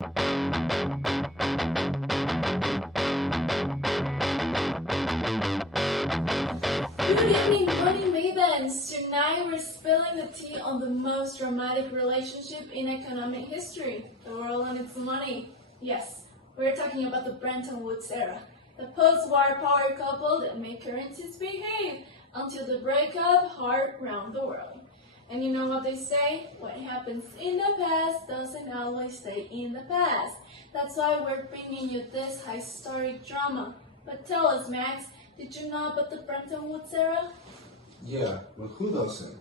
Good evening, money mavens! Tonight we're spilling the tea on the most dramatic relationship in economic history, the world and its money. Yes, we're talking about the Bretton Woods era, the post-war power couple that made currencies behave until the breakup hard round the world. And you know what they say? What happens in the past doesn't always stay in the past. That's why we're bringing you this historic drama. But tell us, Max, did you know about the Bretton Woods era? Yeah, but who doesn't?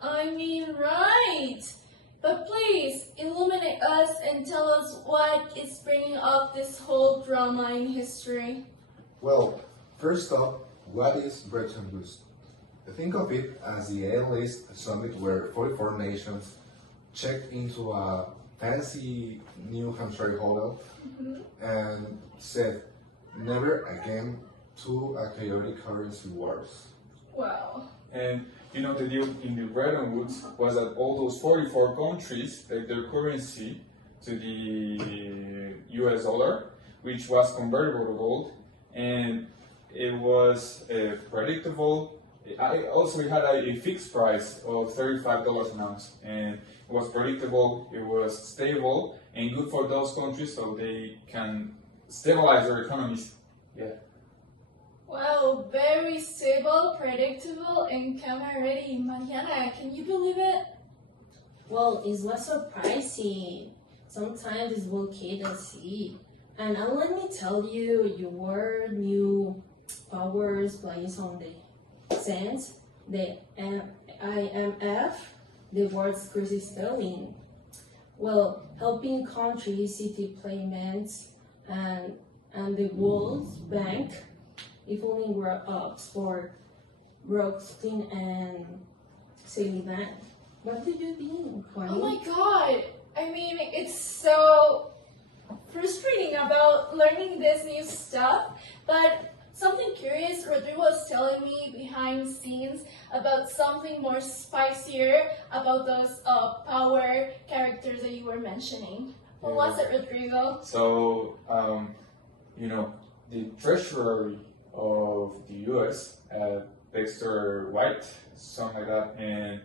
I mean, right! But please, illuminate us and tell us what is bringing up this whole drama in history. Well, first up, what is Bretton Woods? Think of it as the A-list summit where 44 nations checked into a fancy New Hampshire hotel and said, never again to a chaotic currency wars. Wow. And the deal in the Bretton Woods was that all those 44 countries paid their currency to the US dollar, which was convertible to gold, and it was predictable. We had a fixed price of $35 an ounce, and it was predictable, it was stable, and good for those countries so they can stabilize their economies. Yeah. Wow, very stable, predictable, and camera ready. Mariana, can you believe it? Well, it was surprising. Sometimes it's okay to see. And let me tell you, you were new powers playing on the cents, the IMF, the world's crazy sterling. Well, helping countries, city payments, and the World Bank, if only were up for Brooklyn and Sullivan. What did you think, Connie? Oh my god! I mean, it's so frustrating about learning this new stuff, but something curious Rodrigo was telling me behind scenes about something more spicier about those power characters that you were mentioning. What was it, Rodrigo? So, the treasury of the US, Dexter White, something like that, and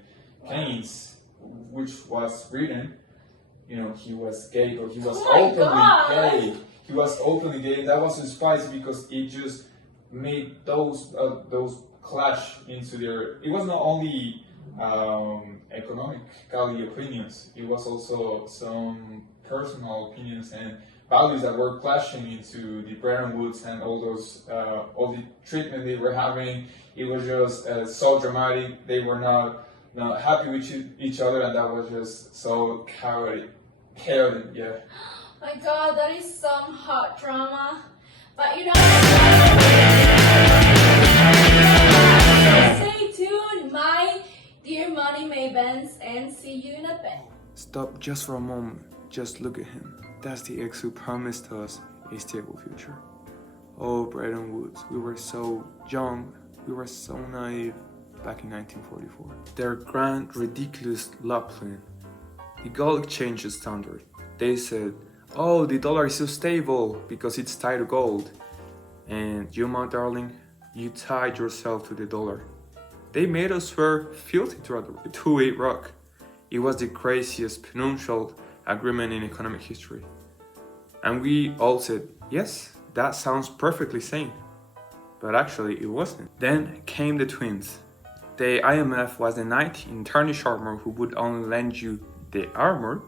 Keynes, which was Britain, he was gay, or he was openly gay. He was openly gay. That was spicy because it just made those clash into their. It was not only economically opinions. It was also some personal opinions and values that were clashing into the Bretton Woods and all the treatment they were having. It was just so dramatic. They were not happy with each other, and that was just so chaotic. Yeah. My god, that is some hot drama. But stay tuned, my dear money mavens, and see you in a bit. Stop just for a moment. Just look at him. That's the ex who promised us a stable future. Oh, Bretton Woods, we were so young, we were so naive back in 1944. Their grand, ridiculous love plan. The gold exchange standard. They said, oh, the dollar is so stable because it's tied to gold. And you, my darling, you tied yourself to the dollar. They made us swear fealty to a rock. It was the craziest prenuptial agreement in economic history. And we all said, yes, that sounds perfectly sane. But actually it wasn't. Then came the twins. The IMF was the knight in tarnished armor who would only lend you the armor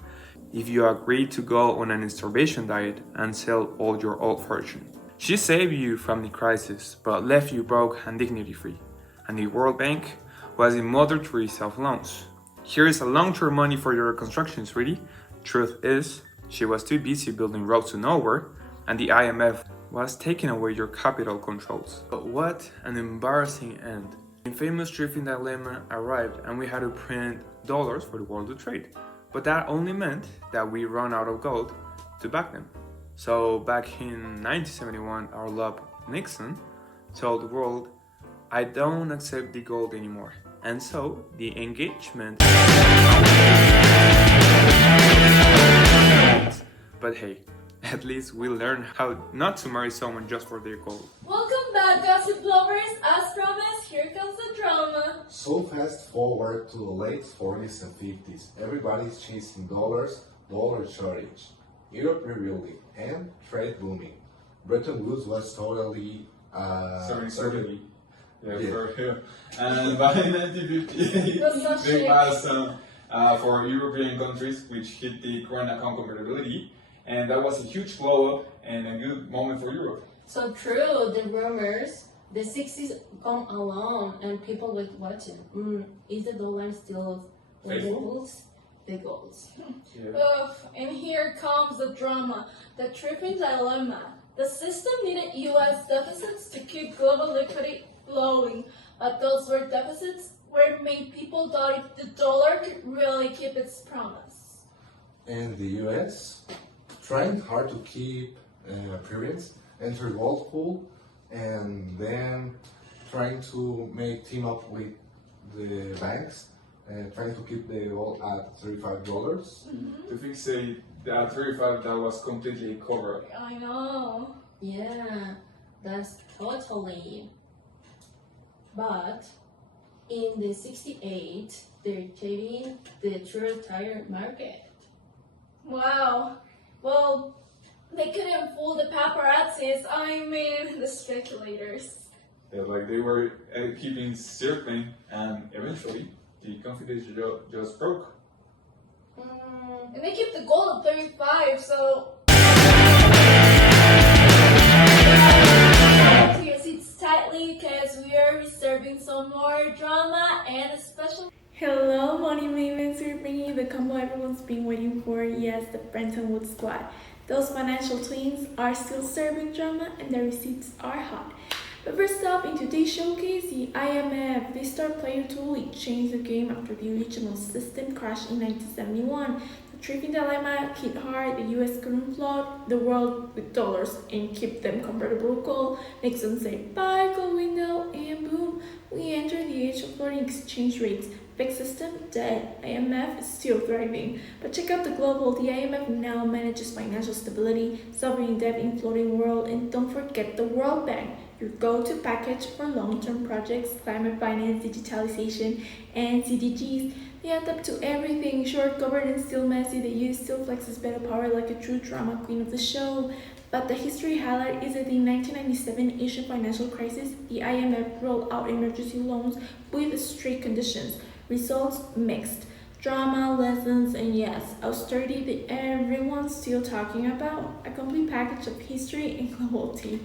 if you agreed to go on an starvation diet and sell all your old fortune. She saved you from the crisis, but left you broke and dignity free. And the World Bank was the Mother Teresa of loans. Here is a long-term money for your reconstruction, sweetie. Truth is, she was too busy building roads to nowhere, and the IMF was taking away your capital controls. But what an embarrassing end. The famous drifting dilemma arrived, and we had to print dollars for the world to trade. But that only meant that we ran out of gold to back them. So back in 1971, our love Nixon told the world, I don't accept the gold anymore. And so the engagement But hey, at least we learned how not to marry someone just for their gold. Welcome back, gossip lovers. As promised, here comes the drama. So fast forward to the late 40s and 50s. Everybody's chasing dollars, dollar shortage, Europe rebuilding, and trade booming. Bretton Woods was totally Certainly. Yeah, Yeah. for real. And by 1958, It was so there chic. was for European countries which hit the current account convertibility, and that was a huge blow up and a good moment for Europe. So true, the rumors, the 60s come along and people were watching. Is the dollar still the Faithful? goals? The goals. Yeah. Ugh, and here comes the drama, the tripping dilemma. The system needed US deficits to keep global liquidity flowing, but those were deficits where made people doubt if the dollar could really keep its promise. and the US, trying hard to keep appearance, entered gold pool, and then trying to team up with the banks, trying to keep the gold at $35. To fix that 35 that was completely covered. I know. Yeah, that's totally. But in the 68, they're changing the true tire market. Wow. Well, they couldn't fool the paparazzis. I mean, the speculators. Yeah, like they were keeping circling, and eventually the confidence just broke. And they keep the gold at 35, so. Hold to your seats tightly, because we are reserving some more drama and a special. Hello, Money Mavens. We're bringing you the combo everyone's been waiting for. Yes, the Bretton Woods squad. Those financial twins are still serving drama, and their receipts are hot. But first up, in today's showcase, the IMF, the star player tool, it changed the game after the original system crashed in 1971. The tripping dilemma hit hard, the US couldn't flood the world with dollars and keep them convertible to gold. Nixon said, bye, gold window, and boom, we entered the age of floating exchange rates. Big system dead. IMF is still thriving. But check out the global. The IMF now manages financial stability, sovereign debt in floating world, and don't forget the World Bank, your go-to package for long-term projects, climate finance, digitalization, and CDGs. They add up to everything. Short, covered, and still messy. The US still flexes better power like a true drama queen of the show. But the history highlight is that in 1997 Asian financial crisis, the IMF rolled out emergency loans with strict conditions. Results mixed. Drama, lessons, and yes, austerity that everyone's still talking about. A complete package of history and global tea.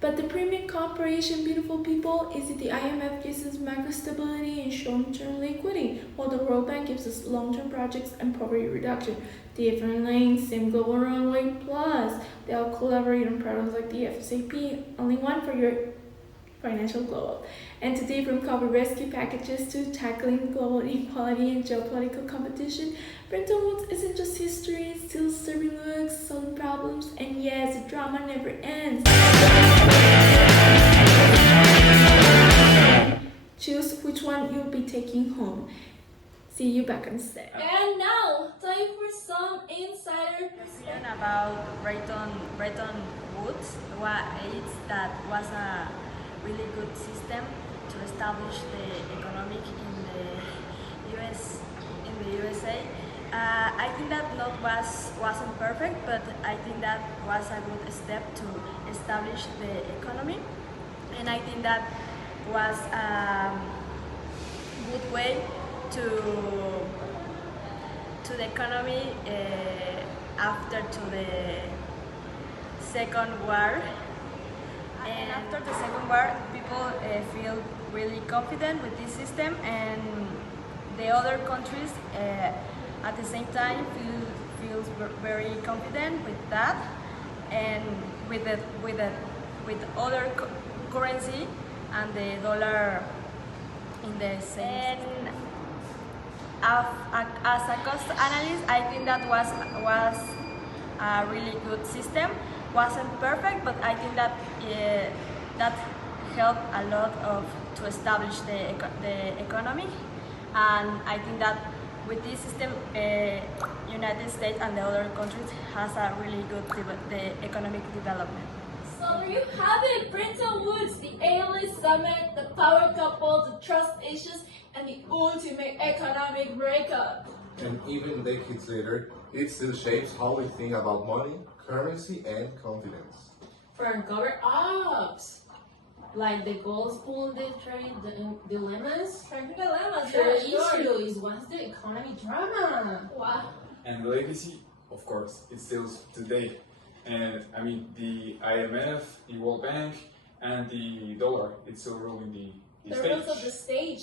But the premium corporation, beautiful people, is that the IMF gives us macro stability and short-term liquidity, while the World Bank gives us long-term projects and poverty reduction. Different lanes, same global runway, plus they all collaborate on programs like the FSAP, only one for your financial glow up. And today, from COVID rescue packages to tackling global inequality and geopolitical competition, Bretton Woods isn't just history, it's still serving looks, solving problems, and yes, the drama never ends. Choose which one you'll be taking home. See you back on set. And now, time for some insider Opinion about Bretton Woods that was a really good system to establish the economic in the USA. I think that wasn't perfect, but I think that was a good step to establish the economy, and I think that was a good way to the economy after the Second War. And after the Second War, people feel really confident with this system, and the other countries at the same time feels very confident with that, and with other currency and the dollar in the same. As a cost analyst, I think that was a really good system. Wasn't perfect, but I think that that helped a lot to establish the economy, and I think that with this system, United States and the other countries has a really good the economic development. So there you have it, Bretton Woods, the A-list summit, the power couple, the trust issues, and the ultimate economic breakup. And even decades later, it still shapes how we think about money, currency, and confidence. From cover-ups, like the gold spoon, the trade dilemmas. Trade dilemmas, The yeah, sure. issue is what's the economy drama? Wow. And the legacy, of course, it's still today. And I mean, the IMF, the World Bank, and the dollar, it's still ruling the The stage. rules of the stage.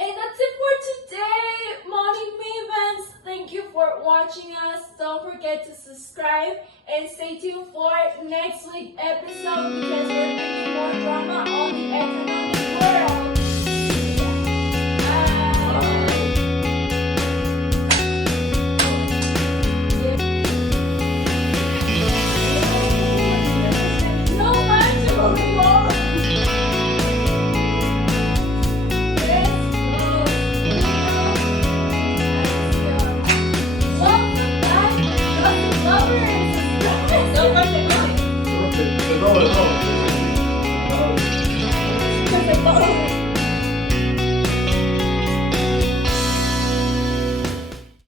And that's it for today, Money Mavens. Thank you for watching us. Don't forget to subscribe and stay tuned for next week's episode because we're bringing more drama on the economic world. No magical reward. Welcome back, Gossip Lovers! No, no, no.